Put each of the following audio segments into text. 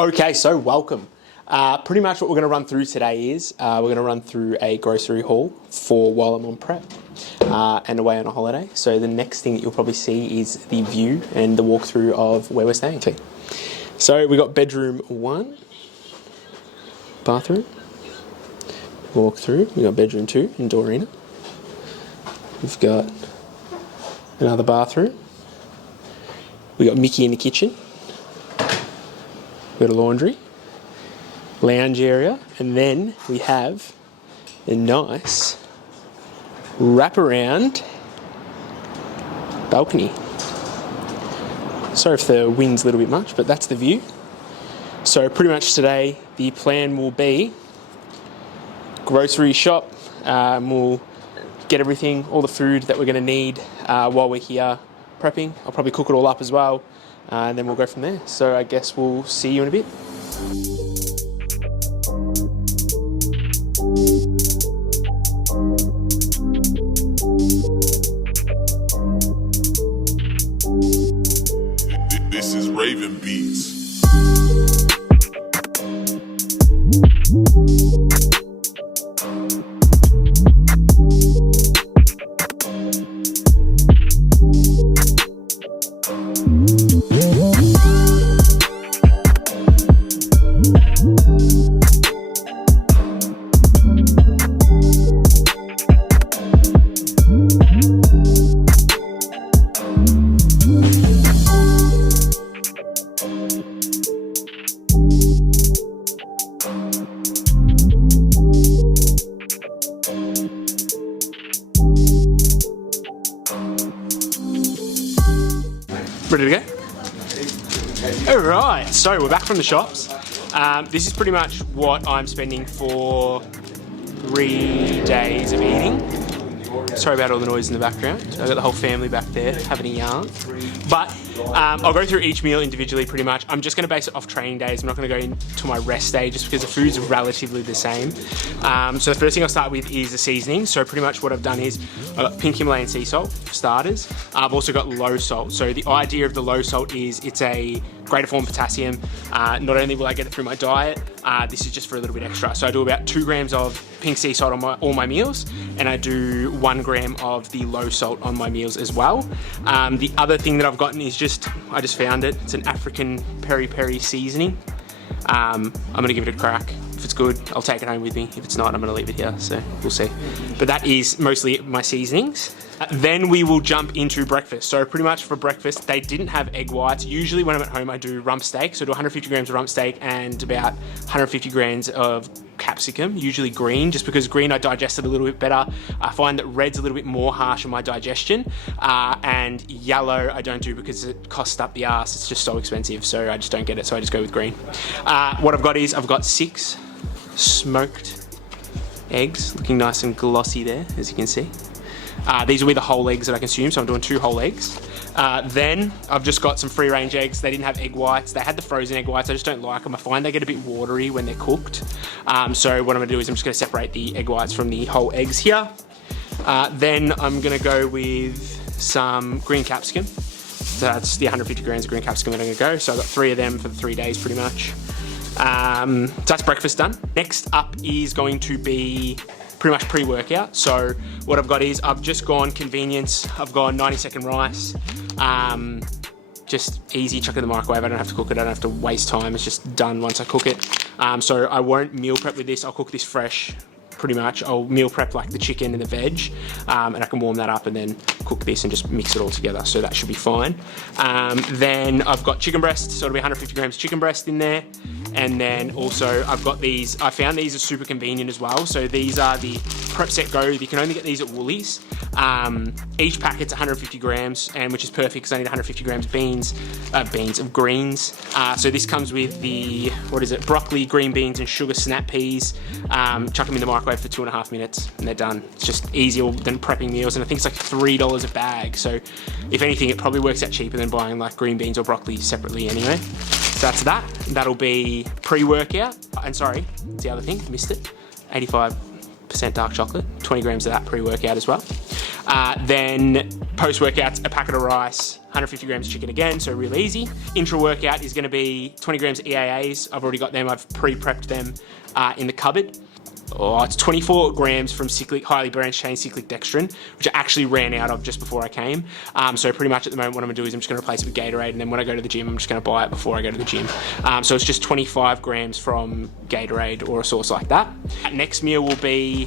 Okay, so welcome. Pretty much what we're going to run through today is we're going to run through a grocery haul for while I'm on prep and away on a holiday. So the next thing that you'll probably see is the view and the walkthrough of where we're staying. So we got bedroom 1, bathroom, walk through. We got bedroom 2 in Dorina. We've got another bathroom. We got Mickey in the kitchen. We've got a laundry, lounge area, and then we have a nice wraparound balcony. Sorry if the wind's a little bit much, but that's the view. So pretty much today the plan will be grocery shop. We'll get everything, all the food that we're going to need while we're here prepping. I'll probably cook it all up as well, and then we'll go from there. So I guess we'll see you in a bit. This is Raven Beats. Ready to go? Alright, so we're back from the shops. This is pretty much what I'm spending for 3 days of eating. Sorry about all the noise in the background. I've got the whole family back there having a yarn. But I'll go through each meal individually pretty much. I'm just going to base it off training days. I'm not going to go into my rest day just because the food's relatively the same. So the first thing I'll start with is the seasoning. So pretty much what I've done is I've got pink Himalayan sea salt for starters. I've also got low salt. So the idea of the low salt is it's a greater form of potassium. Not only will I get it through my diet, this is just for a little bit extra. So I do about 2 grams of pink sea salt on all my meals, and I do 1 gram of the low salt on my meals as well. The other thing that I've gotten is I just found it. It's an African peri-peri seasoning. I'm gonna give it a crack. If it's good, I'll take it home with me. If it's not, I'm gonna leave it here, so we'll see. But that is mostly my seasonings. Then we will jump into breakfast. So pretty much for breakfast, they didn't have egg whites. Usually when I'm at home, I do rump steak. So I do 150 grams of rump steak and about 150 grams of capsicum, usually green, just because green I digest it a little bit better. I find that red's a little bit more harsh on my digestion, and yellow I don't do because it costs up the ass. It's just so expensive, so I just don't get it, so I just go with green. What I've got is I've got 6 smoked eggs, looking nice and glossy there, as you can see. These will be the whole eggs that I consume, so I'm doing 2 whole eggs. Then I've just got some free range eggs. They didn't have egg whites. They had the frozen egg whites. I just don't like them. I find they get a bit watery when they're cooked. So what I'm gonna do is I'm just gonna separate the egg whites from the whole eggs here. Then I'm gonna go with some green capsicum. So that's the 150 grams of green capsicum that I'm gonna go. So I've got 3 of them for the 3 days pretty much. So that's breakfast done. Next up is going to be pretty much pre-workout. So what I've got is I've just gone convenience. I've gone 90-second rice. Just easy, chuck it in the microwave. I don't have to cook it. I don't have to waste time. It's just done once I cook it. So I won't meal prep with this. I'll cook this fresh. Pretty much, I'll meal prep like the chicken and the veg, and I can warm that up and then cook this and just mix it all together, so that should be fine. Then I've got chicken breast, so it'll be 150 grams of chicken breast in there. And then also I've got these, I found these are super convenient as well. So these are the Prep Set Go. You can only get these at Woolies. Each packet's 150 grams, and which is perfect because I need 150 grams of greens. So this comes with the, broccoli, green beans and sugar snap peas. Chuck them in the microwave for 2.5 minutes and they're done. It's just easier than prepping meals, and I think it's like $3 a bag. So if anything, it probably works out cheaper than buying like green beans or broccoli separately anyway. So that's that. That'll be pre-workout. And sorry, it's the other thing, missed it. 85% dark chocolate, 20 grams of that pre-workout as well. Then post-workouts, a packet of rice, 150 grams of chicken again, so real easy. Intra-workout is going to be 20 grams of EAAs. I've already got them. I've pre-prepped them in the cupboard. Oh, it's 24 grams from cyclic, highly branched chain cyclic dextrin, which I actually ran out of just before I came. So pretty much at the moment what I'm going to do is I'm just going to replace it with Gatorade, and then when I go to the gym, I'm just going to buy it before I go to the gym. So it's just 25 grams from Gatorade or a source like that. Next meal will be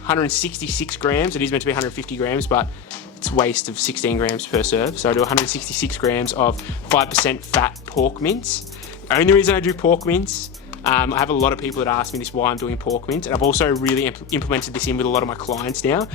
166 grams. It is meant to be 150 grams, but it's a waste of 16 grams per serve. So I do 166 grams of 5% fat pork mince. The only reason I do pork mince, I have a lot of people that ask me this why I'm doing pork mince, and I've also really implemented this in with a lot of my clients now.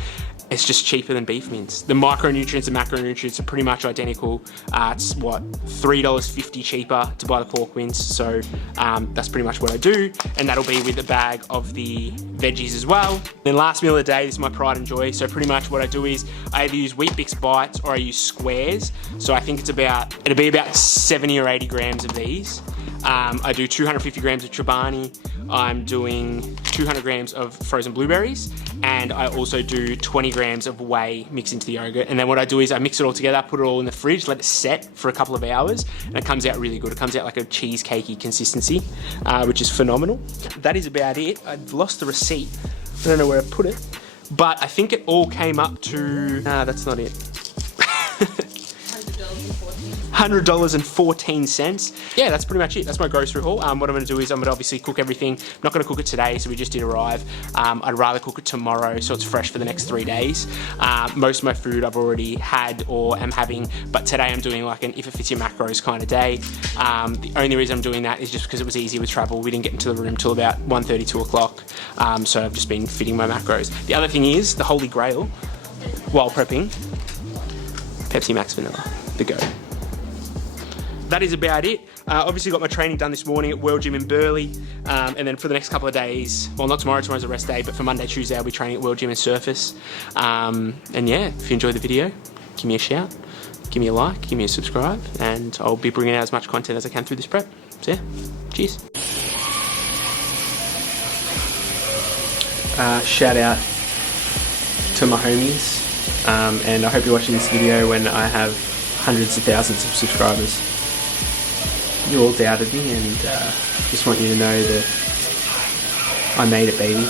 It's just cheaper than beef mince. The micronutrients and macronutrients are pretty much identical. It's what, $3.50 cheaper to buy the pork mince. So that's pretty much what I do. And that'll be with a bag of the veggies as well. Then last meal of the day, this is my pride and joy. So pretty much what I do is I either use Wheat Bix Bites or I use squares. So I think it'll be about 70 or 80 grams of these. I do 250 grams of Chobani. I'm doing 200 grams of frozen blueberries, and I also do 20 grams of whey mixed into the yogurt. And then what I do is I mix it all together, put it all in the fridge, let it set for a couple of hours, and it comes out really good. It comes out like a cheesecakey consistency, which is phenomenal. That is about it. I've lost the receipt. I don't know where I put it, but I think it all came up to, that's not it. $100.14. Yeah, that's pretty much it. That's my grocery haul. What I'm going to do is I'm going to obviously cook everything. I'm not going to cook it today, so we just did arrive. I'd rather cook it tomorrow so it's fresh for the next 3 days. Most of my food I've already had or am having, but today I'm doing like an if it fits your macros kind of day. The only reason I'm doing that is just because it was easier with travel. We didn't get into the room till about 1:30, 2 o'clock. So I've just been fitting my macros. The other thing is, the holy grail, while prepping, Pepsi Max Vanilla, the go. That is about it. Obviously got my training done this morning at World Gym in Burleigh, and then for the next couple of days, well, not tomorrow, tomorrow's a rest day, but for Monday, Tuesday, I'll be training at World Gym in Surface. And yeah, if you enjoyed the video, give me a shout, give me a like, give me a subscribe, and I'll be bringing out as much content as I can through this prep. So yeah, cheers. Shout out to my homies, and I hope you're watching this video when I have hundreds of thousands of subscribers. You all doubted me, and just want you to know that I made it, baby.